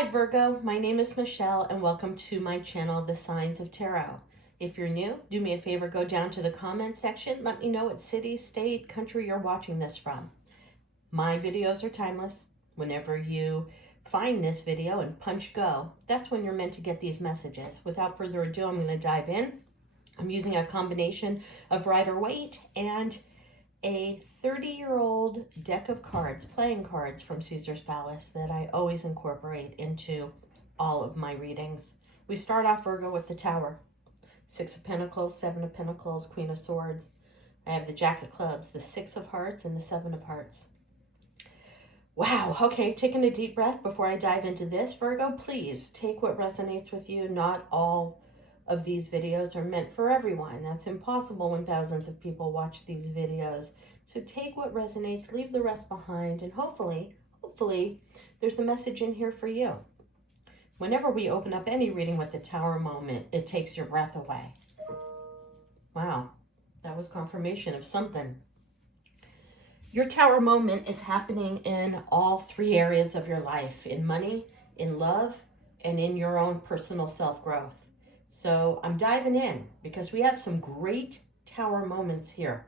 Hi Virgo, my name is Michelle and welcome to my channel, The Signs of Tarot. If you're new, do me a favor, go down to the comment section. Let me know what city, state, country you're watching this from. My videos are timeless. Whenever you find this video and punch go, that's when you're meant to get these messages. Without further ado, I'm going to dive in. I'm using a combination of Rider-Waite and a 30-year-old deck of cards, playing cards from Caesar's Palace that I always incorporate into all of my readings. We start off, Virgo, with the Tower. 6 of Pentacles, 7 of Pentacles, Queen of Swords. I have the Jack of Clubs, the 6 of Hearts, and the 7 of Hearts. Wow, okay, taking a deep breath before I dive into this, Virgo, please take what resonates with you. Not all of these videos are meant for everyone. That's impossible when thousands of people watch these videos. So take what resonates, leave the rest behind, and hopefully, there's a message in here for you. Whenever we open up any reading with the Tower moment, it takes your breath away. Wow, that was confirmation of something. Your Tower moment is happening in all 3 areas of your life: in money, in love, and in your own personal self-growth. So I'm diving in because we have some great Tower moments here.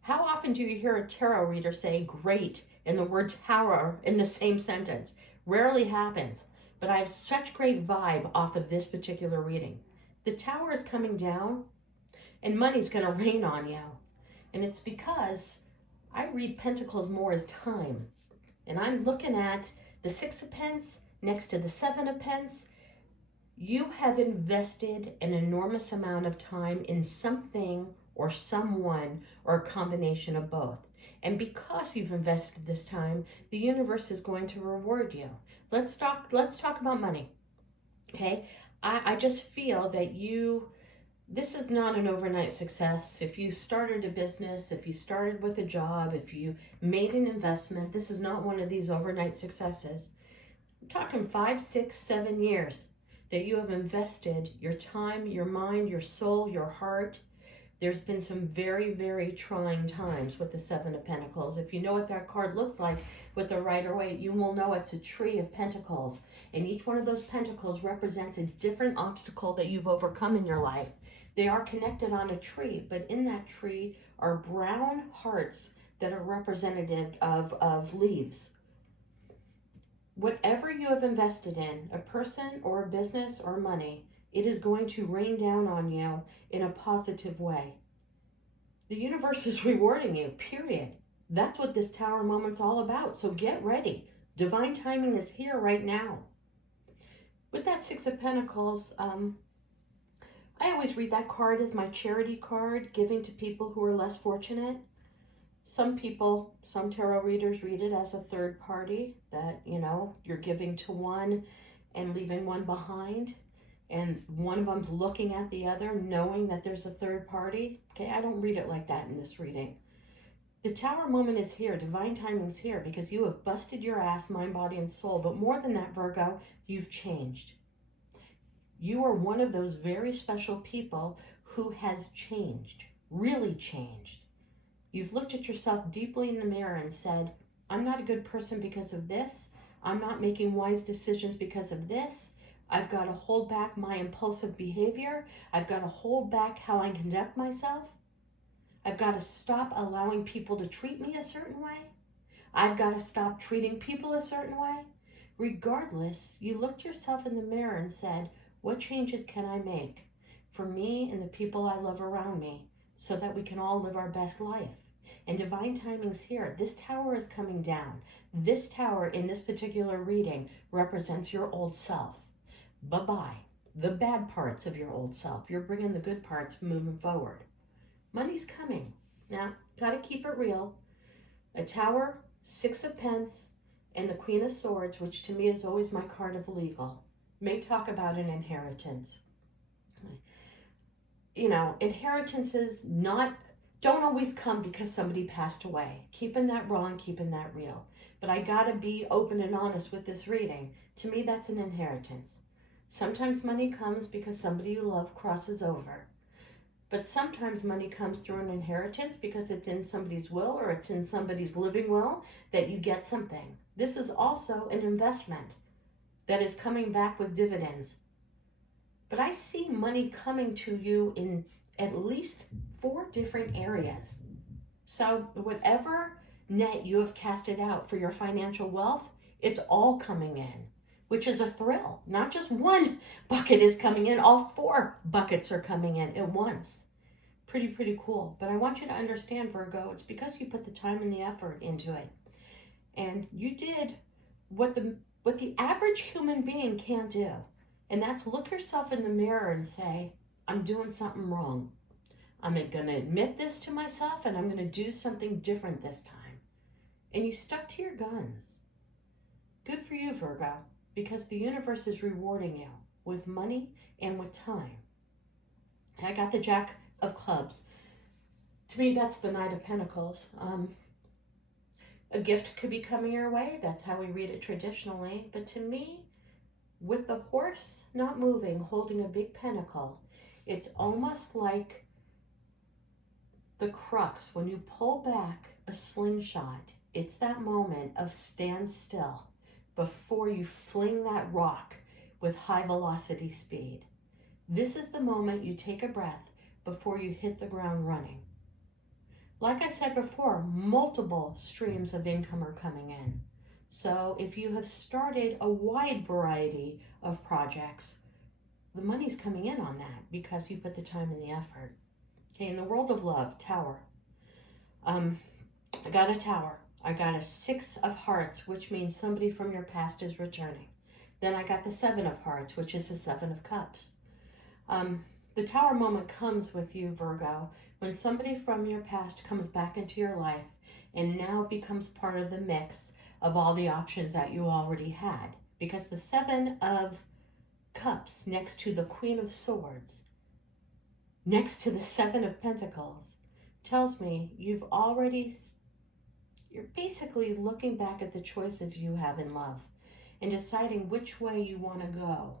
How often do you hear a tarot reader say great and the word tower in the same sentence? Rarely happens, but I have such great vibe off of this particular reading. The Tower is coming down and money's going to rain on you. And it's because I read Pentacles more as time. And I'm looking at the 6 of Pence next to the 7 of Pence. You have invested an enormous amount of time in something or someone or a combination of both. And because you've invested this time, the universe is going to reward you. Let's talk about money. Okay? I just feel that this is not an overnight success. If you started a business, if you started with a job, if you made an investment, this is not one of these overnight successes. I'm talking 5, 6, 7 years that you have invested your time, your mind, your soul, your heart. There's been some very, very trying times with the 7 of Pentacles. If you know what that card looks like with the Rider-Waite, you will know it's a tree of pentacles. And each one of those pentacles represents a different obstacle that you've overcome in your life. They are connected on a tree, but in that tree are brown hearts that are representative of leaves. Whatever you have invested in, a person or a business or money, it is going to rain down on you in a positive way. The universe is rewarding you, period. That's what this Tower moment's all about. So get ready. Divine timing is here right now. With that 6 of Pentacles, I always read that card as my charity card, giving to people who are less fortunate. Some people, some tarot readers read it as a third party, that, you're giving to one and leaving one behind. And one of them's looking at the other, knowing that there's a third party. Okay, I don't read it like that in this reading. The Tower moment is here. Divine timing's here because you have busted your ass, mind, body, and soul. But more than that, Virgo, you've changed. You are one of those very special people who has changed, really changed. You've looked at yourself deeply in the mirror and said, I'm not a good person because of this. I'm not making wise decisions because of this. I've got to hold back my impulsive behavior. I've got to hold back how I conduct myself. I've got to stop allowing people to treat me a certain way. I've got to stop treating people a certain way. Regardless, you looked yourself in the mirror and said, what changes can I make for me and the people I love around me so that we can all live our best life? And divine timing's here. This Tower is coming down. This Tower in this particular reading represents your old self. Bye-bye. The bad parts of your old self. You're bringing the good parts moving forward. Money's coming. Now, got to keep it real. A Tower, 6 of Pence, and the Queen of Swords, which to me is always my card of legal. May talk about an inheritance. Inheritances don't always come because somebody passed away. Keeping that raw, keeping that real. But I got to be open and honest with this reading. To me, that's an inheritance. Sometimes money comes because somebody you love crosses over. But sometimes money comes through an inheritance because it's in somebody's will or it's in somebody's living will that you get something. This is also an investment. that is coming back with dividends. But I see money coming to you in at least 4 different areas. So whatever net you have casted out for your financial wealth, it's all coming in, which is a thrill. Not just one bucket is coming in, all 4 buckets are coming in at once. Pretty cool. But I want you to understand, Virgo, it's because you put the time and the effort into it. And you did what the average human being can't do. And that's look yourself in the mirror and say, I'm doing something wrong. I'm going to admit this to myself, and I'm going to do something different this time. And you stuck to your guns. Good for you, Virgo, because the universe is rewarding you with money and with time. I got the Jack of Clubs. To me, that's the Knight of Pentacles. A gift could be coming your way. That's how we read it traditionally. But to me, with the horse not moving, holding a big pentacle, it's almost like the crux. When you pull back a slingshot, it's that moment of stand still before you fling that rock with high velocity speed. This is the moment you take a breath before you hit the ground running. Like I said before, multiple streams of income are coming in. So if you have started a wide variety of projects, the money's coming in on that because you put the time and the effort. Okay, in the world of love, Tower. I got a Tower. I got a 6 of Hearts, which means somebody from your past is returning. Then I got the 7 of Hearts, which is the 7 of Cups. The Tower moment comes with you, Virgo, when somebody from your past comes back into your life and now becomes part of the mix of all the options that you already had. Because the 7 of Cups next to the Queen of Swords, next to the 7 of Pentacles, tells me you're basically looking back at the choices you have in love and deciding which way you want to go.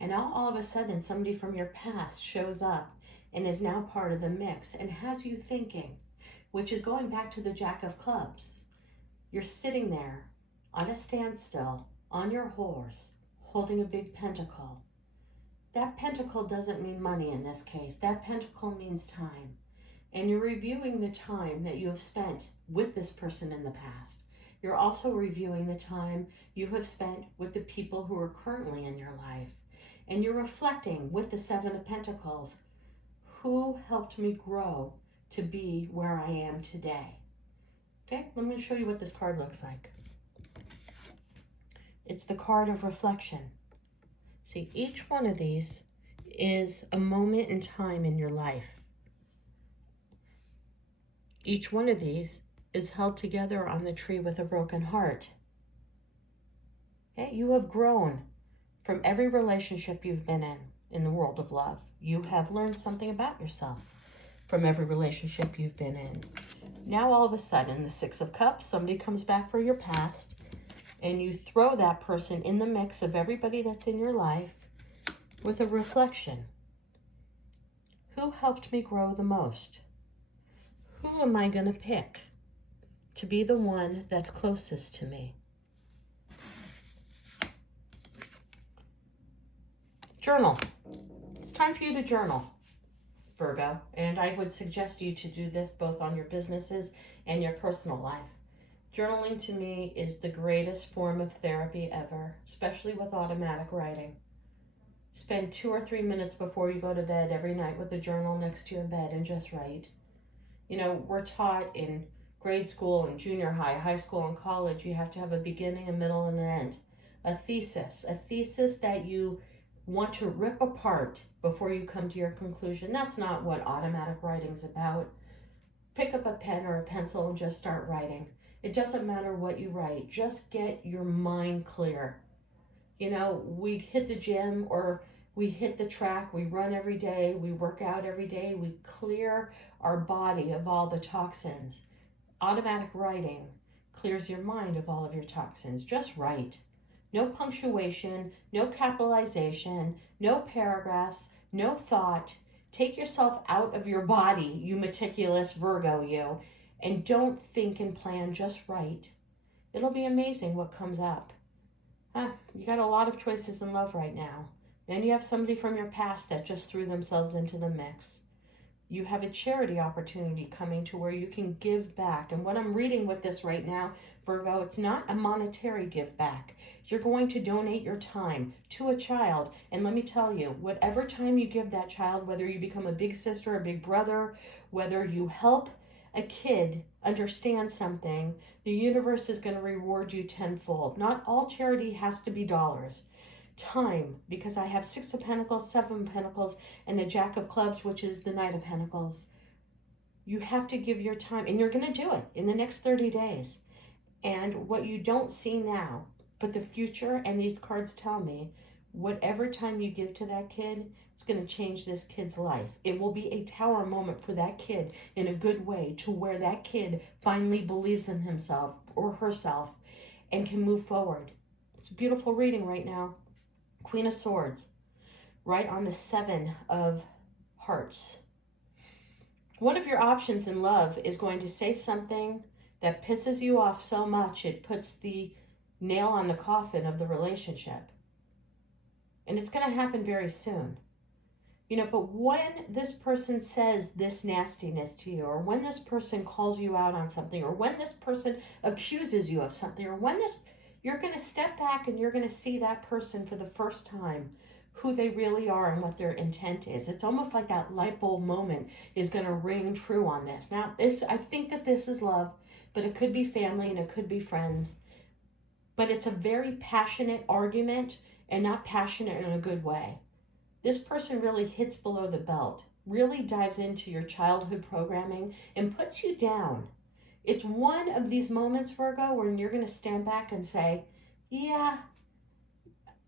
And now all of a sudden somebody from your past shows up and is now part of the mix and has you thinking, which is going back to the Jack of Clubs. You're sitting there on a standstill on your horse holding a big pentacle. That pentacle doesn't mean money in this case. That pentacle means time. And you're reviewing the time that you have spent with this person in the past. You're also reviewing the time you have spent with the people who are currently in your life. And you're reflecting with the 7 of Pentacles, who helped me grow to be where I am today. Okay, let me show you what this card looks like. It's the card of reflection. See, each one of these is a moment in time in your life. Each one of these is held together on the tree with a broken heart. Okay, you have grown from every relationship you've been in the world of love. You have learned something about yourself from every relationship you've been in. Now all of a sudden, the 6 of Cups, somebody comes back for your past, and you throw that person in the mix of everybody that's in your life with a reflection. Who helped me grow the most? Who am I going to pick to be the one that's closest to me? Journal. It's time for you to journal, Virgo. And I would suggest you to do this both on your businesses and your personal life. Journaling to me is the greatest form of therapy ever, especially with automatic writing. Spend 2 or 3 minutes before you go to bed every night with a journal next to your bed and just write. You know, we're taught in grade school and junior high, high school and college, you have to have a beginning, a middle, and an end. A thesis that you want to rip apart before you come to your conclusion. That's not what automatic writing's about. Pick up a pen or a pencil and just start writing. It doesn't matter what you write. Just get your mind clear. You know, we hit the gym or we hit the track, we run every day, we work out every day, we clear our body of all the toxins. Automatic writing clears your mind of all of your toxins. Just write. No punctuation, no capitalization, no paragraphs, no thought. Take yourself out of your body, you meticulous Virgo, you, and don't think and plan, just write. It'll be amazing what comes up. You got a lot of choices in love right now. And you have somebody from your past that just threw themselves into the mix. You have a charity opportunity coming to where you can give back. And what I'm reading with this right now, Virgo, it's not a monetary give back. You're going to donate your time to a child. And let me tell you, whatever time you give that child, whether you become a big sister, a big brother, whether you help a kid understand something, the universe is going to reward you tenfold. Not all charity has to be dollars. Time, because I have 6 of Pentacles, 7 of Pentacles, and the Jack of Clubs, which is the Knight of Pentacles. You have to give your time, and you're going to do it in the next 30 days. And what you don't see now, but the future, and these cards tell me, whatever time you give to that kid, it's going to change this kid's life. It will be a tower moment for that kid in a good way, to where that kid finally believes in himself or herself and can move forward. It's a beautiful reading right now. Queen of Swords, right on the 7 of Hearts. One of your options in love is going to say something that pisses you off so much it puts the nail on the coffin of the relationship. And it's going to happen very soon. But when this person says this nastiness to you, or when this person calls you out on something, or when this person accuses you of something, or when you're going to step back and you're going to see that person for the first time, who they really are and what their intent is. It's almost like that light bulb moment is going to ring true on this. Now, I think that this is love, but it could be family and it could be friends. But it's a very passionate argument, and not passionate in a good way. This person really hits below the belt, really dives into your childhood programming and puts you down. It's one of these moments, Virgo, when you're going to stand back and say, yeah,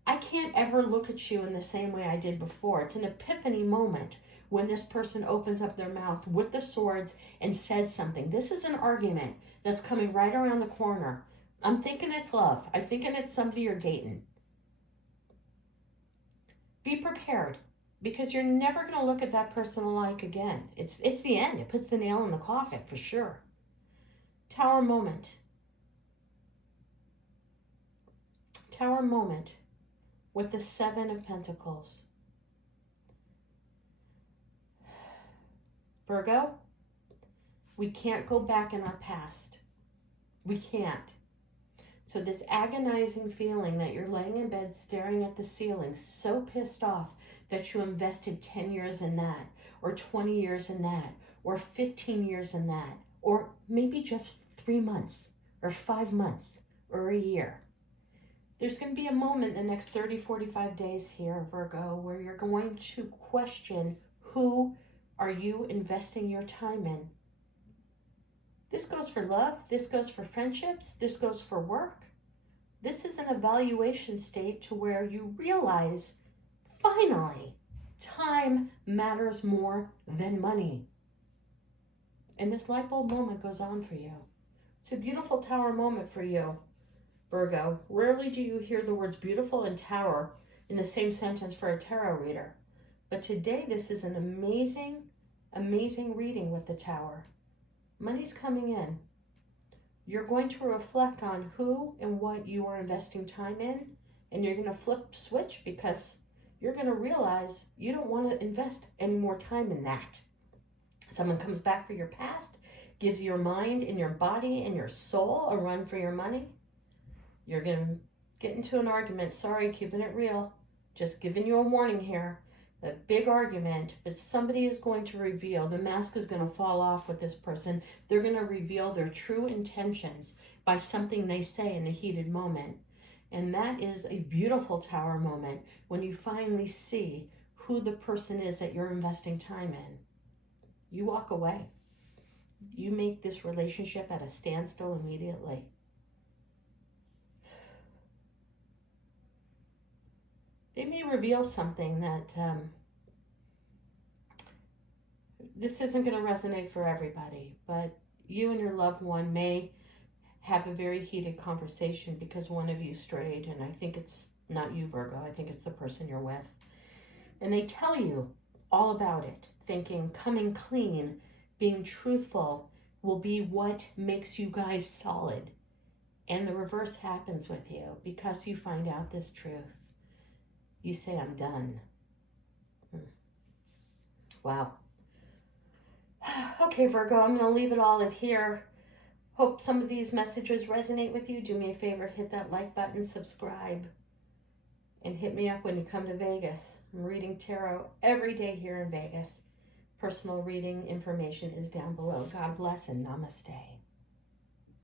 I can't ever look at you in the same way I did before. It's an epiphany moment when this person opens up their mouth with the swords and says something. This is an argument that's coming right around the corner. I'm thinking it's love. I'm thinking it's somebody you're dating. Be prepared, because you're never going to look at that person alike again. It's the end. It puts the nail in the coffin for sure. Tower moment. Tower moment with the 7 of Pentacles. Virgo, we can't go back in our past. We can't. So this agonizing feeling that you're laying in bed staring at the ceiling, so pissed off that you invested 10 years in that, or 20 years in that, or 15 years in that, or maybe just 3 months, or 5 months, or a year. There's going to be a moment in the next 30, 45 days here, Virgo, where you're going to question, who are you investing your time in? This goes for love. This goes for friendships. This goes for work. This is an evaluation state to where you realize, finally, time matters more than money. And this light bulb moment goes on for you. It's a beautiful tower moment for you, Virgo. Rarely do you hear the words beautiful and tower in the same sentence for a tarot reader. But today, this is an amazing, amazing reading with the tower. Money's coming in. You're going to reflect on who and what you are investing time in, and you're going to flip switch, because you're going to realize you don't want to invest any more time in that. Someone comes back for your past, gives your mind and your body and your soul a run for your money. You're going to get into an argument. Sorry, keeping it real. Just giving you a warning here. A big argument, but somebody is going to reveal, the mask is going to fall off with this person. They're going to reveal their true intentions by something they say in a heated moment. And that is a beautiful tower moment when you finally see who the person is that you're investing time in. You walk away. You make this relationship at a standstill immediately. They may reveal something that this isn't going to resonate for everybody, but you and your loved one may have a very heated conversation because one of you strayed, and I think it's not you, Virgo. I think it's the person you're with. And they tell you all about it, thinking coming clean, being truthful will be what makes you guys solid. And the reverse happens with you because you find out this truth. You say, I'm done. Wow. Okay, Virgo, I'm going to leave it all at here. Hope some of these messages resonate with you. Do me a favor, hit that like button, subscribe, and hit me up when you come to Vegas. I'm reading tarot every day here in Vegas. Personal reading information is down below. God bless and namaste.